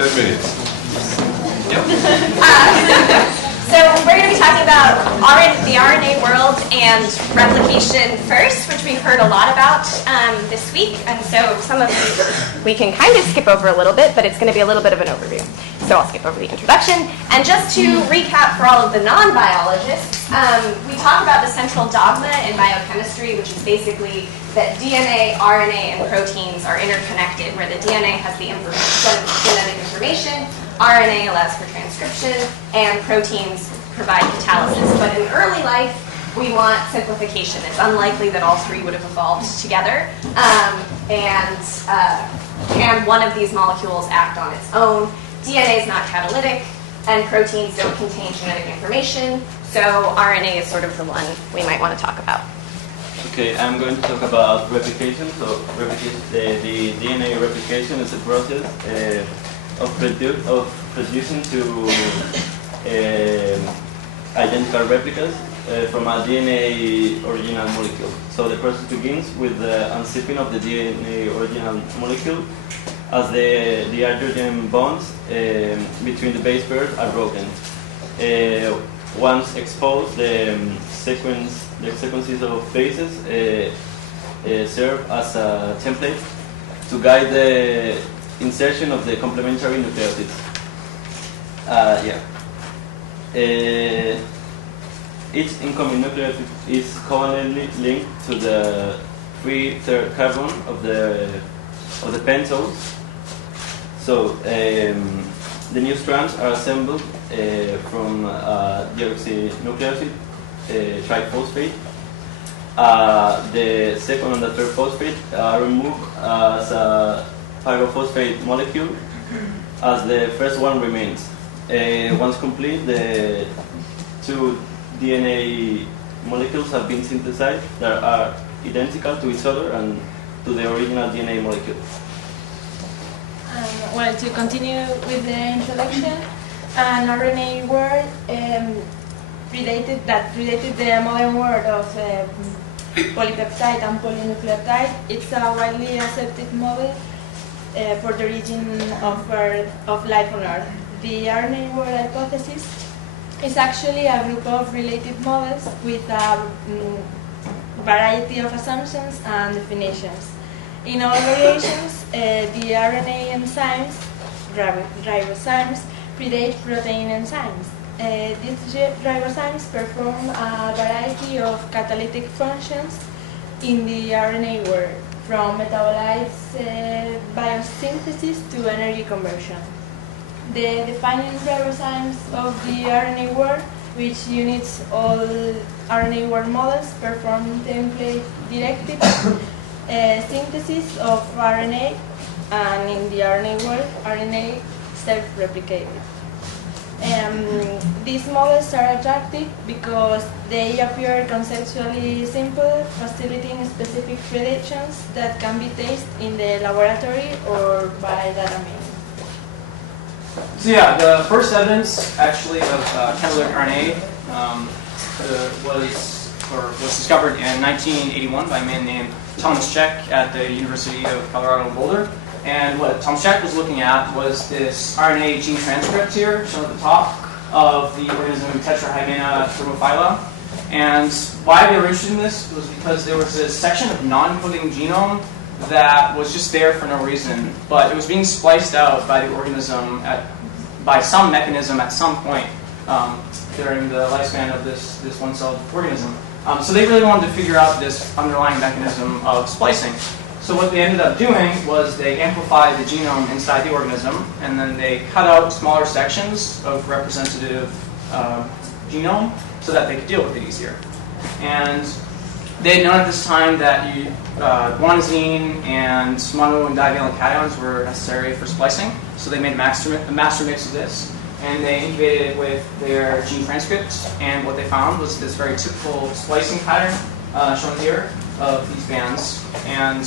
10 minutes. Yep. So we're going to be talking about the RNA world and replication first, which we've heard a lot about this week. And so some of these we can kind of skip over a little bit, but it's going to be a little bit of an overview. So I'll skip over the introduction. And just to recap for all of the non-biologists, we talked about the central dogma in biochemistry, which is basically that DNA, RNA, and proteins are interconnected, where the DNA has the genetic information, RNA allows for transcription, and proteins provide catalysis. But in early life, we want simplification. It's unlikely that all three would have evolved together. And one of these molecules act on its own. DNA is not catalytic, and proteins don't contain genetic information. So RNA is sort of the one we might want to talk about. Okay, I'm going to talk about replication. So the DNA replication is a process of producing two identical replicas from a DNA original molecule. So the process begins with the unzipping of the DNA original molecule as the hydrogen bonds between the base pairs are broken. Once exposed, the sequences of bases serve as a template to guide the insertion of the complementary nucleotides. Each incoming nucleotide is covalently linked to the free third carbon of the pentose. So the new strands are assembled from deoxynucleoside triphosphate. The second and the third phosphate are removed as a pyrophosphate molecule, as the first one remains. Once complete, the two DNA molecules have been synthesized that are identical to each other and to the original DNA molecule. Well, to continue with the introduction, an RNA word predated the modern word of polypeptide and polynucleotide. It's a widely accepted model for the origin of life on Earth. The RNA word hypothesis is actually a group of related models with a variety of assumptions and definitions. In all variations, the RNA enzymes, ribozymes, predate protein enzymes. These ribozymes perform a variety of catalytic functions in the RNA world, from metabolites biosynthesis to energy conversion. The defining ribozymes of the RNA world, which units all RNA world models, perform template-directed synthesis of RNA, and in the RNA world, RNA self-replicated. These models are attractive because they appear conceptually simple, facilitating specific predictions that can be tested in the laboratory or by data mining. So yeah, the first evidence actually of catalytic RNA was discovered in 1981 by a man named Thomas Cech at the University of Colorado Boulder. And what Thomas Cech was looking at was this RNA gene transcript here, shown at the top of the organism Tetrahymena thermophila. And why they were interested in this was because there was this section of non-coding genome that was just there for no reason, but it was being spliced out by the organism by some mechanism at some point during the lifespan of this one-celled organism. So they really wanted to figure out this underlying mechanism of splicing. So what they ended up doing was they amplified the genome inside the organism, and then they cut out smaller sections of representative genome so that they could deal with it easier. And they had known at this time that guanosine and mono and divalent cations were necessary for splicing, so they made a master mix of this, and they incubated it with their gene transcripts, and what they found was this very typical splicing pattern shown here of these bands, and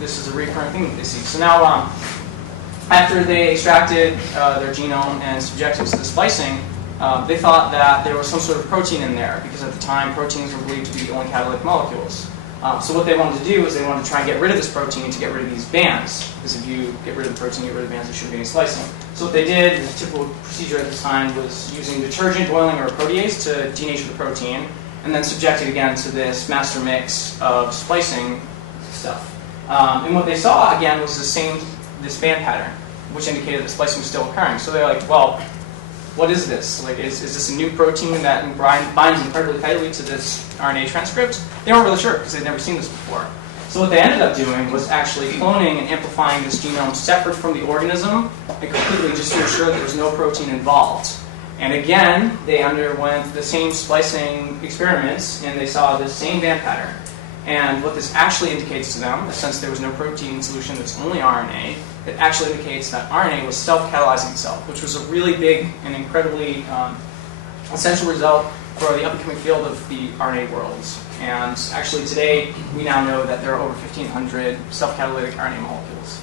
this is a recurring thing that they see. So now, after they extracted their genome and subjected it to the splicing, they thought that there was some sort of protein in there, because at the time proteins were believed to be only catalytic molecules. So what they wanted to do is they wanted to try and get rid of this protein to get rid of these bands. Because if you get rid of the protein, you get rid of the bands, there shouldn't be any splicing. So what they did, the typical procedure at this time, was using detergent, boiling, or a protease to denature the protein, and then subject it again to this master mix of splicing stuff. And what they saw, again, was this band pattern, which indicated that splicing was still occurring. So they're like, well, what is this? Like, is this a new protein that binds incredibly tightly to this RNA transcript? They weren't really sure because they'd never seen this before. So what they ended up doing was actually cloning and amplifying this genome separate from the organism and completely just to ensure that there was no protein involved. And again, they underwent the same splicing experiments and they saw the same band pattern. And what this actually indicates to them, since there was no protein in solution that's only RNA, it actually indicates that RNA was self-catalyzing itself, which was a really big and incredibly essential result for the up-and-coming field of the RNA worlds. And actually today, we now know that there are over 1,500 self-catalytic RNA molecules.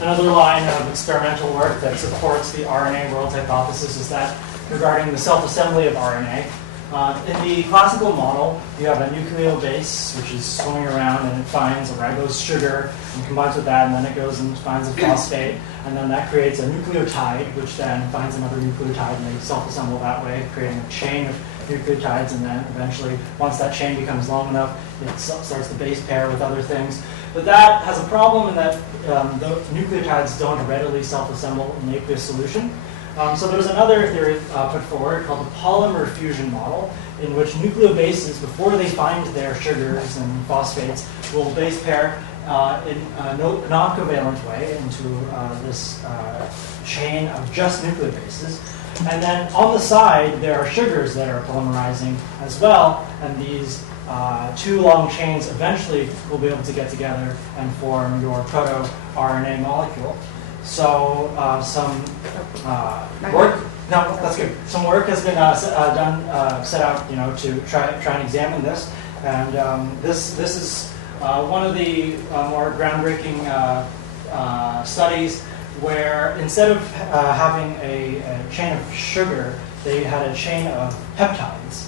Another line of experimental work that supports the RNA world hypothesis is that regarding the self-assembly of RNA. In the classical model, you have a nucleobase, which is swimming around and it finds a ribose sugar and combines with that, and then it goes and finds a phosphate, and then that creates a nucleotide, which then finds another nucleotide, and they self-assemble that way, creating a chain of nucleotides, and then eventually, once that chain becomes long enough, it starts to base pair with other things. But that has a problem in that the nucleotides don't readily self-assemble in the aqueous solution. So there's another theory put forward called the polymer fusion model, in which nucleobases, before they find their sugars and phosphates, will base pair in a non-covalent way into this chain of just nucleobases. And then on the side, there are sugars that are polymerizing as well, and these two long chains eventually will be able to get together and form your proto-RNA molecule. So some work. No, that's good. Some work has been set out, to try and examine this, and this is one of the more groundbreaking studies where instead of having a chain of sugar, they had a chain of peptides,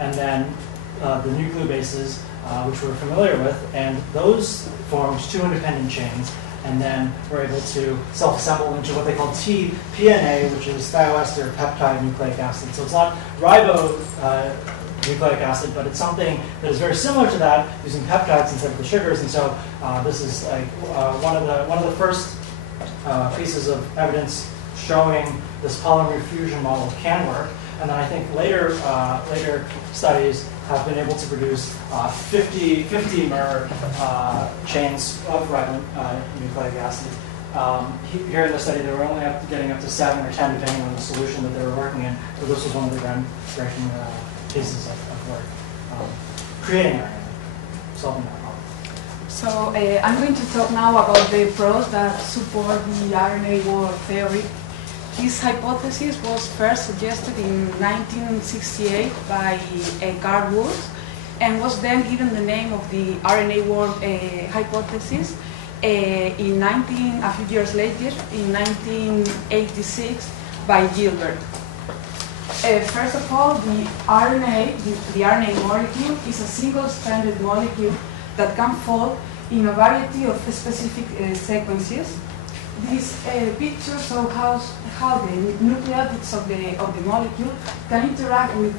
and then the nucleobases, which we're familiar with, and those formed two independent chains. And then we're able to self-assemble into what they call tPNA, which is thioester peptide nucleic acid. So it's not ribonucleic acid, but it's something that is very similar to that, using peptides instead of the sugars. And so this is like one of the first pieces of evidence showing this polymer fusion model can work. And then I think later studies have been able to produce 50 mer chains of ribonucleic acid. Here in the study, they were only getting up to 7 or 10, depending on the solution that they were working in. So this was one of the groundbreaking pieces of work. Creating RNA, solving that problem. So I'm going to talk now about the pros that support the RNA war theory. This hypothesis was first suggested in 1968 by Carl Wood and was then given the name of the RNA world hypothesis a few years later, in 1986, by Gilbert. First of all, the RNA molecule is a single-stranded molecule that can fall in a variety of specific sequences. This picture shows how the nucleotides of the molecule can interact with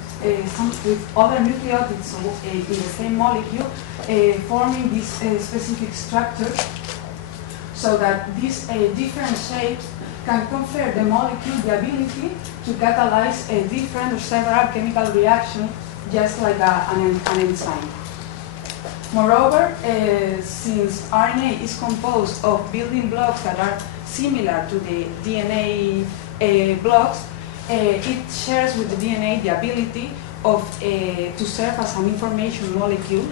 other nucleotides in the same molecule, forming this specific structure, so that these different shapes can confer the molecule the ability to catalyze a different or several chemical reactions, just like an enzyme. Moreover, since RNA is composed of building blocks that are similar to the DNA blocks, it shares with the DNA the ability to serve as an information molecule.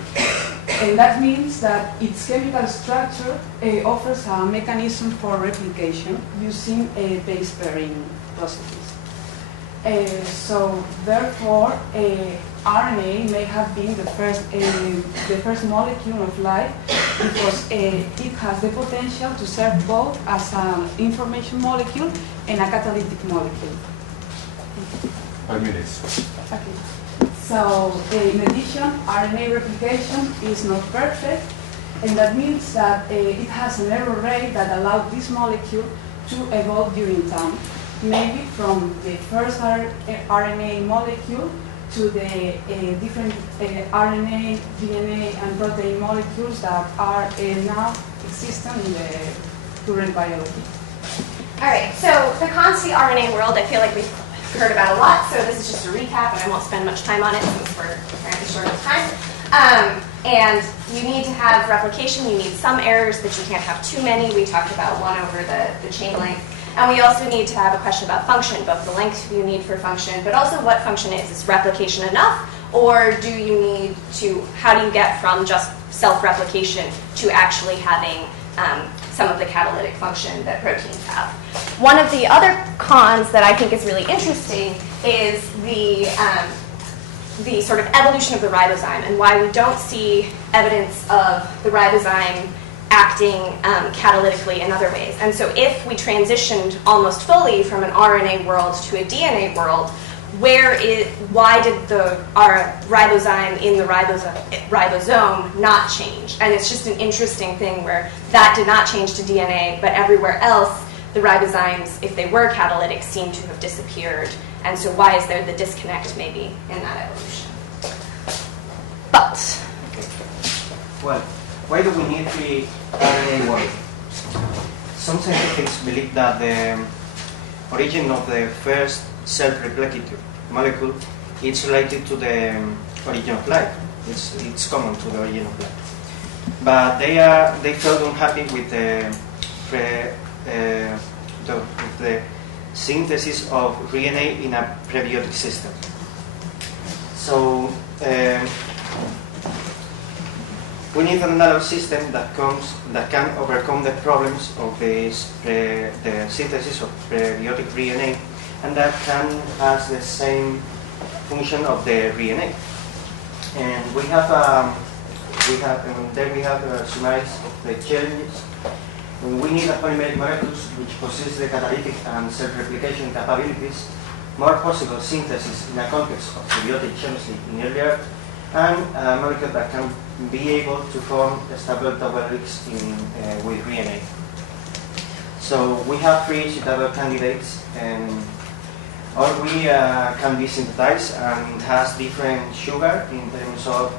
And that means that its chemical structure offers a mechanism for replication using base pairing processes. So therefore, RNA may have been the first molecule of life because it has the potential to serve both as an information molecule and a catalytic molecule. 5 minutes. Okay. So in addition, RNA replication is not perfect, and that means that it has an error rate that allows this molecule to evolve during time, maybe from the first RNA molecule to the different RNA, DNA, and protein molecules that are now existent in the current biology. All right, so the cons to the RNA world, I feel like we've heard about a lot, so this is just a recap, and I won't spend much time on it since we're apparently short of time. And you need to have replication, you need some errors, but you can't have too many. We talked about 1 over the chain length. And we also need to have a question about function, both the length you need for function, but also what function is. Is replication enough, or do you need to, how do you get from just self-replication to actually having some of the catalytic function that proteins have? One of the other cons that I think is really interesting is the sort of evolution of the ribozyme and why we don't see evidence of the ribozyme acting catalytically in other ways. And so if we transitioned almost fully from an RNA world to a DNA world, why did our ribozyme in the ribosome not change? And it's just an interesting thing where that did not change to DNA, but everywhere else, the ribozymes, if they were catalytic, seem to have disappeared. And so why is there the disconnect maybe in that evolution? But well, why do we need the RNA world? Some scientists believe that the origin of the first self-replicative molecule is related to the origin of life. It's common to the origin of life. But they felt unhappy with the synthesis of RNA in a prebiotic system. So we need another system that can overcome the problems of the synthesis of prebiotic RNA, and that has the same function of the RNA. And we have summarized the challenges. We need a polymeric molecules which possess the catalytic and self-replication capabilities, more possible synthesis in a context of prebiotic chemistry in early Earth, and a molecule that can be able to form stable double helix with RNA. So we have 3 suitable candidates, and all we can be synthesized and has different sugar in terms of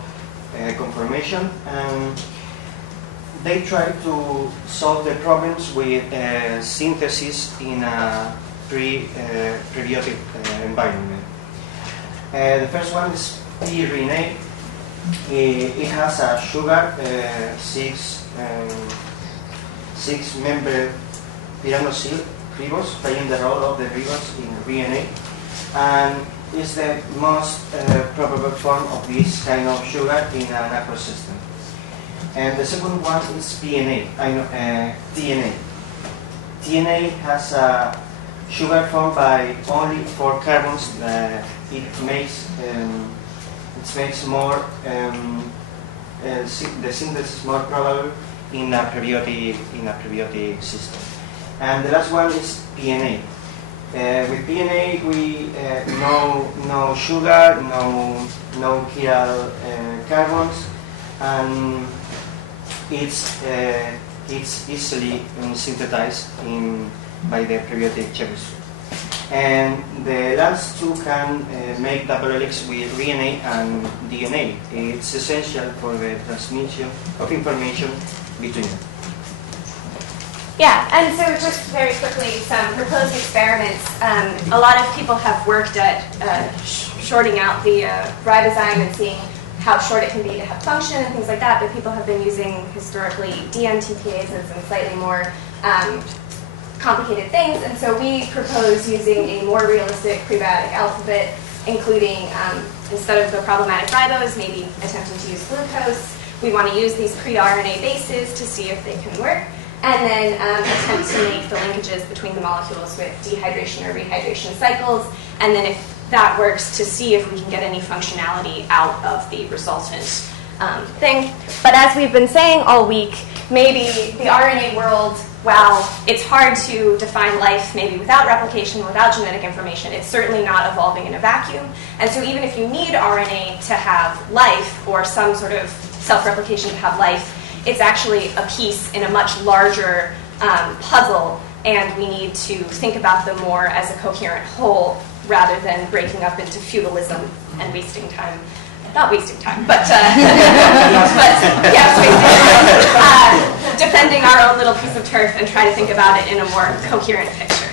conformation, and they try to solve the problems with synthesis in a prebiotic environment. The first one is pRNA. It has a sugar, 6-member pyrannosyl ribose, playing the role of the ribose in RNA, and is the most probable form of this kind of sugar in an aqueous system. And the second one is DNA. TNA. TNA has a sugar formed by only 4 carbons. It makes more the synthesis more probable in a prebiotic system. And the last one is PNA. With PNA, we no sugar, no chiral carbons, and it's easily synthesized by the prebiotic chemistry. And the last 2 can make double helix with RNA and DNA. It's essential for the transmission of information between them. yeah, and so just very quickly, some proposed experiments. A lot of people have worked at shorting out the ribozyme and seeing how short it can be to have function and things like that, but people have been using historically DMTPases and slightly more complicated things, and so we propose using a more realistic prebiotic alphabet, including, instead of the problematic ribose, maybe attempting to use glucose. We want to use these pre-RNA bases to see if they can work, and then attempt to make the linkages between the molecules with dehydration or rehydration cycles, and then if that works, to see if we can get any functionality out of the resultant thing. But as we've been saying all week, maybe the RNA world, while it's hard to define life maybe without replication, without genetic information, it's certainly not evolving in a vacuum. And so even if you need RNA to have life or some sort of self-replication to have life, it's actually a piece in a much larger puzzle, and we need to think about them more as a coherent whole rather than breaking up into feudalism and wasting time. Not wasting time, but yes, wasting time. Defending our own little piece of turf and try to think about it in a more coherent picture.